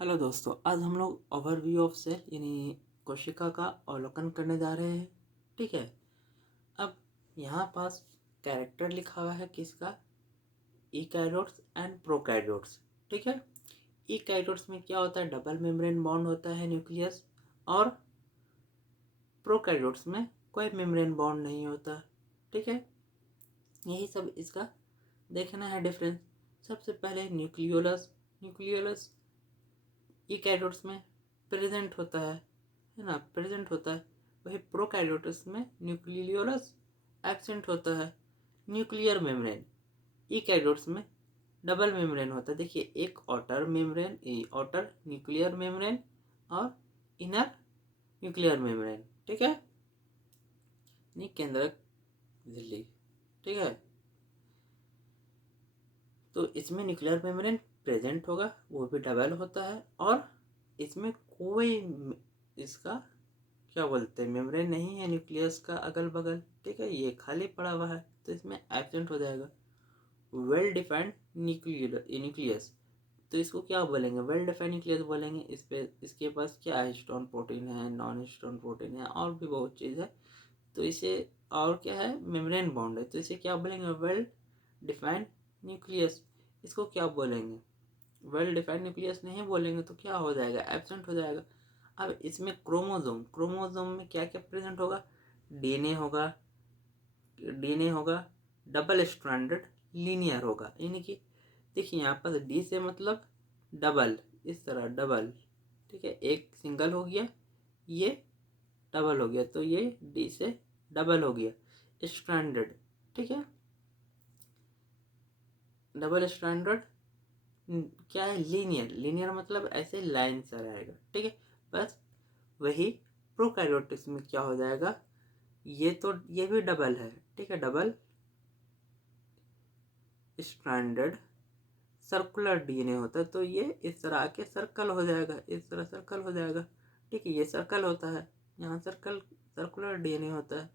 Hello दोस्तों, आज हम लोग ओवरव्यू ऑफ सेल यानी कोशिका का अवलोकन करने जा रहे हैं। ठीक है। अब यहाँ पास कैरेक्टर लिखा हुआ है किसका, ईकैरियोट्स एंड प्रोकैरियोट्स। ठीक है। ईकैरियोट्स में क्या होता है, डबल मेम्ब्रेन बॉन्ड होता है न्यूक्लियस, और प्रोकैरियोट्स में कोई मेम्ब्रेन बॉन्ड नहीं होता। ठीक है। यही सब इसका देखना है डिफरेंस। सबसे पहले न्यूक्लियोलस। न्यूक्लियोलस ईकैरियोट्स में प्रेजेंट होता है ना, प्रेजेंट होता है। वही प्रोकैरियोट्स में न्यूक्लियोलस एब्सेंट होता है। न्यूक्लियर मेम्ब्रेन ईकैरियोट्स में डबल मेम्ब्रेन होता है। देखिए, एक outer membrane, outer nuclear membrane और इनर न्यूक्लियर मेम्ब्रेन। ठीक है, केंद्रक झिल्ली। ठीक है, तो इसमें न्यूक्लियर मेम्ब्रेन प्रेजेंट होगा, वो भी डबल होता है, और इसमें कोई इसका क्या बोलते हैं मेम्ब्रेन नहीं है न्यूक्लियस का अगल बगल। ठीक है, ये खाली पड़ा हुआ है, तो इसमें एब्सेंट हो जाएगा। वेल डिफाइंड न्यूक्लियस, तो इसको क्या बोलेंगे, वेल डिफाइंड न्यूक्लियस बोलेंगे। इस पे इसके पास क्या है, हिस्टोन प्रोटीन है, नॉन हिस्टोन प्रोटीन है, और भी बहुत चीज़ है। तो इसे और क्या है, मेम्ब्रेन बॉन्ड है, तो इसे क्या बोलेंगे, वेल डिफाइंड न्यूक्लियस। इसको क्या बोलेंगे, वेल डिफाइंड न्यूक्लियस नहीं बोलेंगे तो क्या हो जाएगा, एब्सेंट हो जाएगा। अब इसमें क्रोमोजोम, क्रोमोजोम में क्या क्या प्रेजेंट होगा, डीएनए होगा, डीएनए होगा, डबल स्ट्रैंडेड लीनियर होगा। यानी कि देखिए यहाँ पर डी से मतलब डबल, इस तरह डबल। ठीक है, एक सिंगल हो गया, ये डबल हो गया, तो ये डी से डबल हो गया स्ट्रैंडेड। ठीक है, डबल स्ट्रैंडेड क्या है, लीनियर। लीनियर मतलब ऐसे लाइन सा रहेगा। ठीक है, बस वही प्रोकैरियोटिक्स में क्या हो जाएगा, ये तो ये भी डबल है। ठीक है, डबल स्ट्रैंडेड सर्कुलर डीएनए होता है, तो ये इस तरह आके सर्कल हो जाएगा, इस तरह सर्कल हो जाएगा। ठीक है, ये सर्कल होता है, यहाँ सर्कल सर्कुलर डीएनए होता है,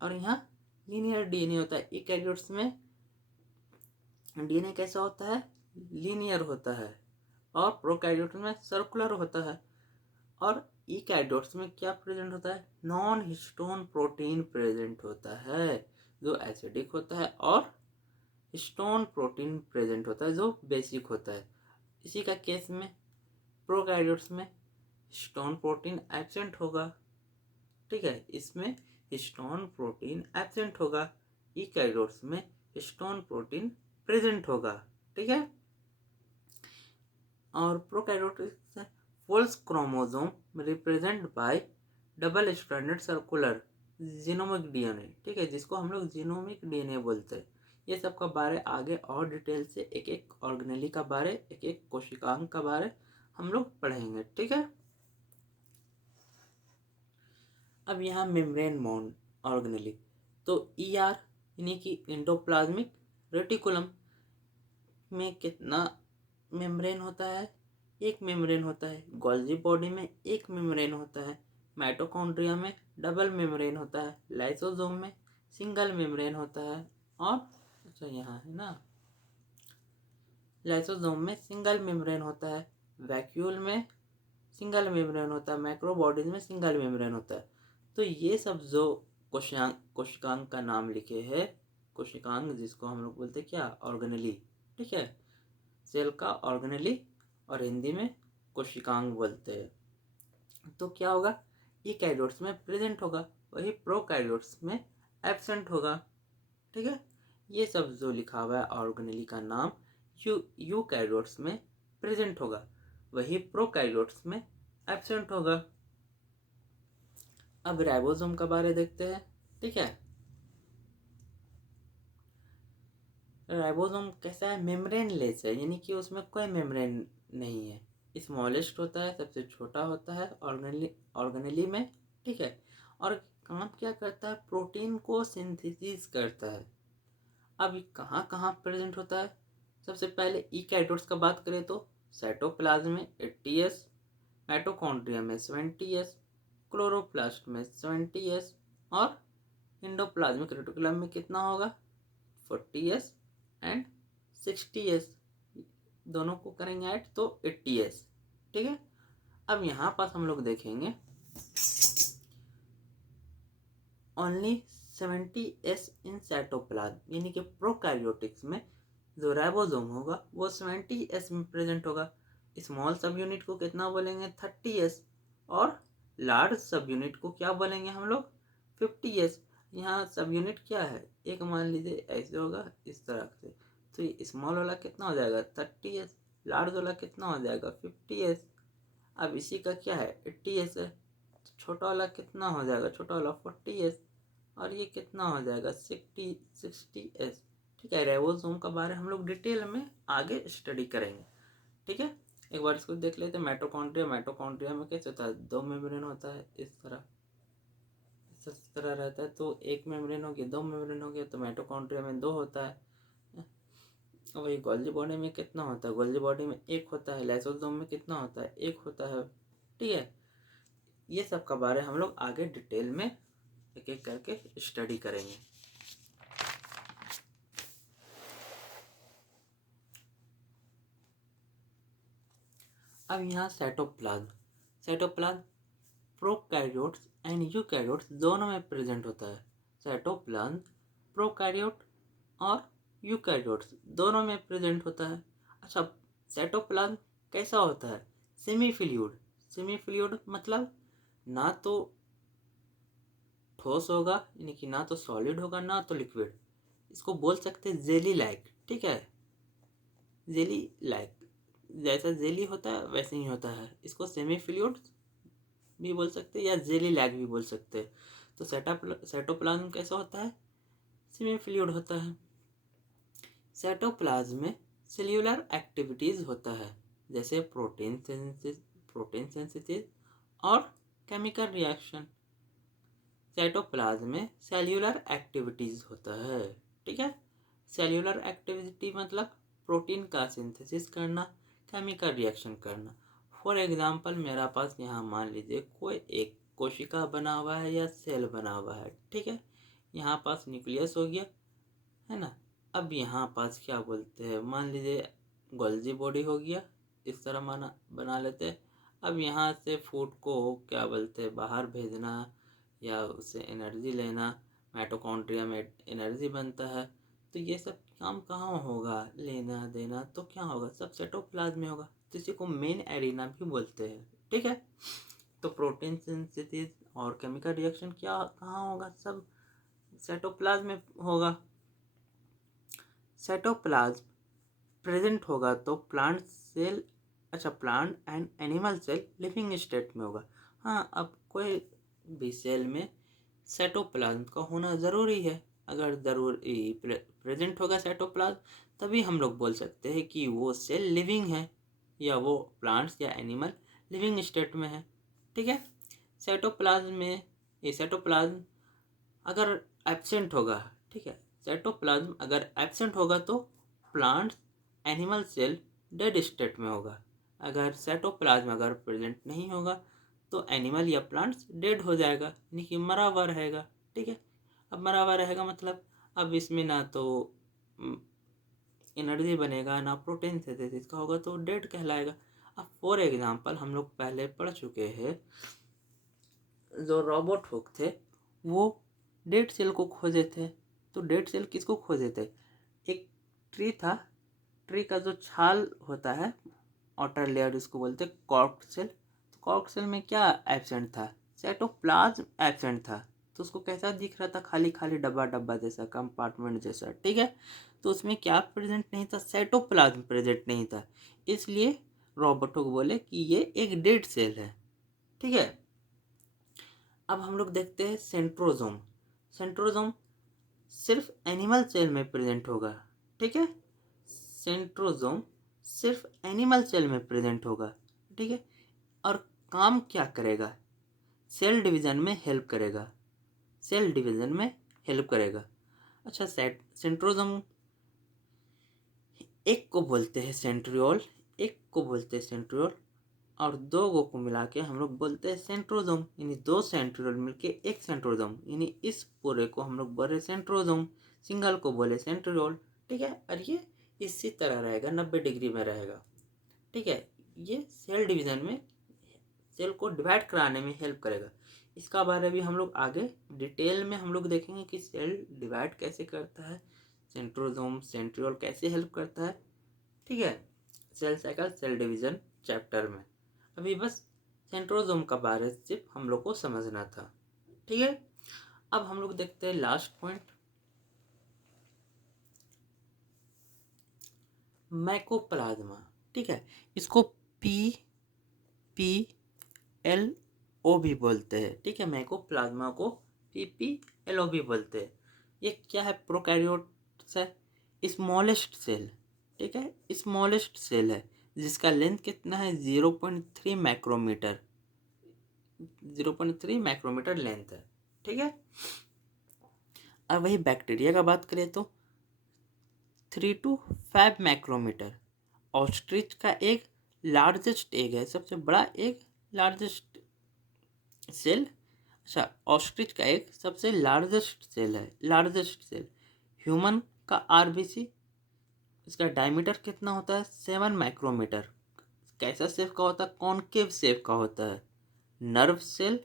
और यहाँ लीनियर डीएनए होता है। यूकैरियोट्स में डीएनए कैसा होता है, लीनियर होता है, और प्रोकैरियोट्स में सर्कुलर होता है। और यूकैरियोट्स में क्या प्रेजेंट होता है, नॉन हिस्टोन प्रोटीन प्रेजेंट होता है, जो एसिडिक होता है, और हिस्टोन प्रोटीन प्रेजेंट होता है, जो बेसिक होता है। इसी का केस में प्रोकैरियोट्स में हिस्टोन प्रोटीन एब्सेंट होगा। ठीक है, इसमें हिस्टोन प्रोटीन एब्सेंट होगा, यूकैरियोट्स में हिस्टोन प्रोटीन प्रेजेंट होगा। ठीक है, और prokaryotes fulls chromosome represent by double stranded circular genomic DNA. ठीक है, जिसको हम लोग जीनोमिक डीएनए बोलते हैं। ये सब का बारे आगे और डिटेल से एक एक ऑर्गेनेली का बारे, एक एक कोशिकांग का बारे हम लोग पढ़ेंगे। ठीक है, अब यहाँ मेम्ब्रेन बॉन्ड ऑर्गेनेली, तो ईआर यानी कि एंडोप्लाज्मिक रेटिकुलम में कितना मेम्ब्रेन होता है, एक मेम्ब्रेन होता है। गोल्जी बॉडी में एक मेम्ब्रेन होता है। माइटोकॉन्ड्रिया में डबल मेम्ब्रेन होता है। लाइसोसोम में सिंगल मेम्ब्रेन होता है। और अच्छा यहाँ है ना, लाइसोसोम में सिंगल मेम्ब्रेन होता है। वैक्यूल में सिंगल मेम्ब्रेन होता है। मैक्रोबॉडीज में सिंगल मेम्ब्रेन होता है। तो ये सब जो कोशिकांग का नाम लिखे हैं, कोशिकांग जिसको हम लोग बोलते हैं क्या, ऑर्गेनेली। ठीक है, सेल का ऑर्गेनेली, और हिंदी में कोशिकांग बोलते हैं। तो क्या होगा, यूकैरियोट्स में प्रेजेंट होगा, वही प्रोकैरियोट्स में एब्सेंट होगा। ठीक है, ये सब जो लिखा हुआ है ऑर्गेनेली का नाम यूकैरियोट्स में प्रेजेंट होगा, वही प्रोकैरियोट्स में एब्सेंट होगा। अब राइबोसोम का बारे देखते हैं। ठीक है, राइबोसोम कैसा है, मेम्ब्रेन लेस है, यानी कि उसमें कोई मेम्ब्रेन नहीं है। स्मॉलेस्ट होता है, सबसे छोटा होता है ऑर्गेनेली में। ठीक है, और काम क्या करता है, प्रोटीन को सिंथेसिस करता है। अब ये कहाँ कहाँ प्रेजेंट होता है, सबसे पहले यूकैरियोट्स का बात करें तो साइटोप्लाज्म में 80s, माइटोकॉन्ड्रिया में 70s, क्लोरोप्लास्ट में 70s, और एंडोप्लाज्मिक रेटिकुलम में कितना होगा, 40s एंड 60s। दोनों को करेंगे ऐड तो 80s। ठीक है। अब यहाँ पास हम लोग देखेंगे ओनली 70s इन साइटोप्लाज्म, यानी कि प्रोकैरियोटिक्स में जो राइबोसोम होगा वो 70s में प्रेजेंट होगा। स्मॉल सब यूनिट को कितना बोलेंगे 30s, और लार्ज सब यूनिट को क्या बोलेंगे हम लोग 50s। यहाँ सब यूनिट क्या है, एक मान लीजिए ऐसे होगा इस तरह से, तो ये स्मॉल वाला कितना हो जाएगा 30s, लार्ज वाला कितना हो जाएगा 50s। अब इसी का क्या है 80s है, तो छोटा वाला कितना हो जाएगा, छोटा वाला 40s, और ये कितना हो जाएगा 60s। ठीक है, राइबोसोम का बारे हम लोग डिटेल में आगे स्टडी करेंगे। ठीक है, एक बार इसको देख लेते हैं। माइटोकॉन्ड्रिया, माइटोकॉन्ड्रिया में कैसे होता है, दो मेम्ब्रेन होता है इस तरह रहता है, तो एक मेम्ब्रेन हो गया, दो मेम्ब्रेन हो गया, तो माइटोकॉन्ड्रिया में दो होता है। वही गोल्गी बॉडी में कितना होता है, गोल्गी बॉडी में एक होता है, लाइसोसोम में कितना होता है, एक होता है। ठीक है, ये सब का बारे हम लोग आगे डिटेल में एक एक करके स्टडी करेंगे। अब यहाँ साइटोप्लाज्म प्रोकैरियोट्स एंड यूकैरियोट्स दोनों में प्रेजेंट होता है। साइटोप्लाज्म प्रोकैरियोट और यूकैरियोट्स दोनों में प्रेजेंट होता है। अच्छा, साइटोप्लाज्म कैसा होता है, सेमी फ्लूइड मतलब ना तो ठोस होगा, यानी कि ना तो सॉलिड होगा ना तो लिक्विड, इसको बोल सकते हैं जेली लाइक। ठीक है, जेली लाइक, जैसा जेली होता है वैसे ही होता है, इसको सेमी फ्लूइड भी बोल सकते हैं या जेली लाइक भी बोल सकते हैं। तो साइटोप्लाज्म कैसा होता है, सेमी फ्लूइड होता है। साइटोप्लाज्म में सेल्यूलर एक्टिविटीज होता है, जैसे प्रोटीन सिंथेसिस और केमिकल रिएक्शन। साइटोप्लाज्म में सेल्यूलर एक्टिविटीज होता है। ठीक है, सेल्यूलर एक्टिविटी मतलब प्रोटीन का सिंथेसिस करना, केमिकल रिएक्शन करना। फॉर एग्जांपल मेरा पास यहाँ मान लीजिए कोई एक कोशिका बना हुआ है या सेल बना हुआ है। ठीक है, यहाँ पास न्यूक्लियस हो गया है ना। अब यहाँ पास क्या बोलते हैं, मान लीजिए गोल्जी बॉडी हो गया, इस तरह माना बना लेते हैं। अब यहाँ से फूड को क्या बोलते हैं, बाहर भेजना या उससे एनर्जी लेना, माइटोकॉन्ड्रिया में एनर्जी बनता है। तो ये सब काम कहाँ होगा, लेना देना, तो क्या होगा, सब साइटोप्लाज्म में होगा, तो इसी को मेन एरिना भी बोलते हैं। ठीक है, तो प्रोटीन सिंथेसिस और केमिकल रिएक्शन क्या कहाँ होगा, सब साइटोप्लाज्म में होगा। साइटोप्लाज्म प्रेजेंट होगा तो प्लांट सेल, अच्छा plant and animal cell living state में होगा। हाँ, अब कोई भी सेल में साइटोप्लाज्म का होना ज़रूरी है। अगर ज़रूरी प्रेजेंट होगा साइटोप्लाज्म, तभी हम लोग बोल सकते हैं कि वो सेल लिविंग है या वो प्लांट्स या एनिमल लिविंग स्टेट में है। ठीक है, साइटोप्लाज्म में ये साइटोप्लाज्म अगर एब्सेंट होगा, ठीक है, साइटोप्लाज्म अगर एब्सेंट होगा तो plants animal cell dead state में होगा। अगर साइटोप्लाज्म अगर प्रेजेंट नहीं होगा तो एनिमल या प्लांट्स डेड हो जाएगा, यानी कि मरा हुआ रहेगा। ठीक है, अब मरा हुआ रहेगा मतलब अब इसमें ना तो एनर्जी बनेगा ना प्रोटीन सिंथेसिस का होगा, तो डेड कहलाएगा। अब फॉर एग्जांपल हम लोग पहले पढ़ चुके हैं, जो रोबोट हुक थे वो डेड सेल को खोजे थे। तो डेड सेल किसको खोजे थे, एक ट्री था, ट्री का जो छाल होता है आउटर लेयर उसको बोलते हैं कॉर्क सेल। तो कॉर्क सेल में क्या एब्सेंट था, साइटोप्लाज्म एब्सेंट था। तो उसको कैसा दिख रहा था, खाली खाली डब्बा डब्बा जैसा, कंपार्टमेंट जैसा। ठीक है, तो उसमें क्या प्रेजेंट नहीं था, साइटोप्लाज्म प्रेजेंट नहीं था, इसलिए रॉबर्टो को बोले कि ये एक डेड सेल है। ठीक है, अब हम लोग देखते हैं सेंट्रोजोम। सेंट्रोजोम सिर्फ एनिमल सेल में प्रेजेंट होगा। ठीक है, सेंट्रोजोम सिर्फ एनिमल सेल में प्रेजेंट होगा। ठीक है, और काम क्या करेगा, सेल डिवीजन में हेल्प करेगा, सेल डिवीजन में हेल्प करेगा। अच्छा, सेंट्रोजोम एक को बोलते हैं सेंट्रियोल, एक को बोलते हैं सेंट्रियोल, और दो गो को मिला के हम लोग बोलते हैं सेंट्रोजोम, यानी दो सेंट्रियोल मिलके एक सेंट्रोजोम, यानी इस पूरे को हम लोग बोले सेंट्रोजोम, सिंगल को बोले सेंट्रियोल। ठीक है, और ये इसी तरह रहेगा, 90 डिग्री में रहेगा। ठीक है, ये सेल डिवीज़न में सेल को डिवाइड कराने में हेल्प करेगा। इसका बारे में हम लोग आगे डिटेल में हम लोग देखेंगे कि सेल डिवाइड कैसे करता है, सेंट्रोसोम सेंट्रियोल कैसे हेल्प करता है। ठीक है, cell cycle cell division chapter में अभी बस सेंट्रोसोम का बारे सिर्फ हम लोग को समझना था। ठीक है, अब हम लोग देखते हैं लास्ट पॉइंट, माइकोप्लाज्मा। ठीक है, इसको PPLO भी बोलते हैं। ठीक है, माइकोप्लाज्मा को PPLO भी बोलते हैं। ये क्या है, प्रोकैरियोट्स है, स्मॉलेस्ट सेल। ठीक है, स्मॉलेस्ट सेल है जिसका लेंथ कितना है 0.3 माइक्रोमीटर, 0.3 माइक्रोमीटर लेंथ है। ठीक है, अब वही बैक्टीरिया का बात करें तो 3 to 5 माइक्रोमीटर। ऑस्ट्रिच का एक लार्जेस्ट एग है, सबसे बड़ा एग, लार्जेस्ट सेल। अच्छा, ऑस्ट्रिच का एक सबसे लार्जेस्ट सेल है, लार्जेस्ट सेल। ह्यूमन का आरबीसी, इसका डायमीटर कितना होता है 7 माइक्रोमीटर। कैसा शेप का होता है, कॉनकेव शेप का होता है। नर्व सेल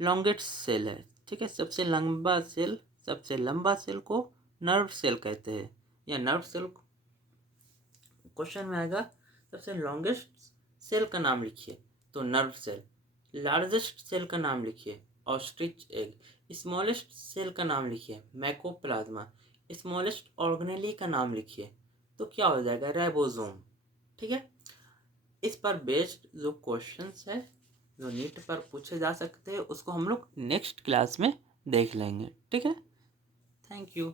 लॉन्गेस्ट सेल है। ठीक है, सबसे लंबा सेल, सबसे लंबा सेल को नर्व सेल कहते हैं, या नर्व सेल। क्वेश्चन में आएगा सबसे लॉन्गेस्ट सेल का नाम लिखिए, तो नर्व सेल। लार्जेस्ट सेल का नाम लिखिए, ऑस्ट्रिच एग। स्मॉलेस्ट सेल का नाम लिखिए, मैकोप्लाज्मा। स्मॉलेस्ट ऑर्गेनेली का नाम लिखिए, तो क्या हो जाएगा, राइबोसोम। ठीक है, इस पर बेस्ड जो क्वेश्चंस है जो नीट पर पूछे जा सकते हैं उसको हम लोग नेक्स्ट क्लास में देख लेंगे। ठीक है, थैंक यू।